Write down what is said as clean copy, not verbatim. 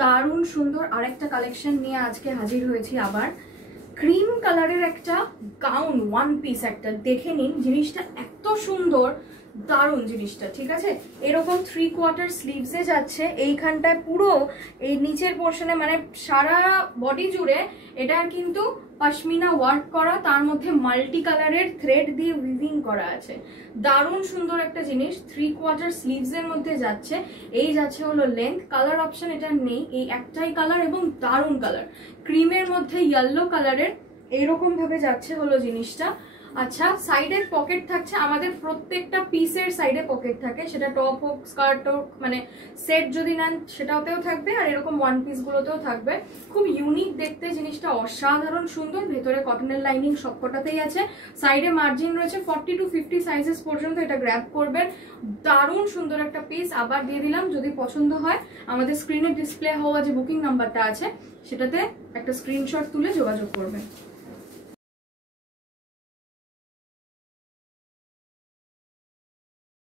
দারুণ সুন্দর আরেকটা কালেকশন নিয়ে আজকে হাজির হয়েছি আবার। ক্রিম কালারের একটা গাউন, ওয়ান পিস একটা, দেখে নিন জিনিসটা এত সুন্দর, দারুণ জিনিসটা, ঠিক আছে। এরকম 3/4 স্লিভসে যাচ্ছে, এইখানটায় পুরো এই নিচের পোর্শনে মানে সারা বডি জুড়ে এটার কিন্তু পশমিনা ওয়ার্ক করা, তার মধ্যে মাল্টি কালারের থ্রেড দিয়ে উইভিং করা আছে। দারুণ সুন্দর একটা জিনিস, 3/4 স্লিভসের মধ্যে যাচ্ছে। এই যাচ্ছে হলো লেন্থ, কালার অপশন এটা নেই, এই একটাই কালার এবং দারুণ কালার, ক্রিমের মধ্যে ইয়েলো কালারের, এইরকম ভাবে যাচ্ছে হলো জিনিসটা। আচ্ছা, সাইডে পকেট থাকছে, আমাদের প্রত্যেকটা পিসের সাইডে পকেট থাকে, সেটা টপ হোক স্কার্ট হোক, মানে সেট যদি নেন সেটাতেও থাকবে, আর এরকম ওয়ান পিস গুলোতেও থাকবে। খুব ইউনিক দেখতে জিনিসটা, অসাধারণ সুন্দর। ভেতরে কটনের লাইনিং সবকটাতেই আছে, সাইডে মার্জিন রয়েছে 40 to 50 সাইজেস পর্যন্ত, এটা গ্র্যাব করবেন। দারুণ সুন্দর একটা পিস, আবার দিয়ে দিলাম। যদি পছন্দ হয় আমাদের স্ক্রিনে ডিসপ্লে হওয়া যে বুকিং নাম্বারটা আছে সেটাতে একটা স্ক্রিনশট তুলে যোগাযোগ করবেন।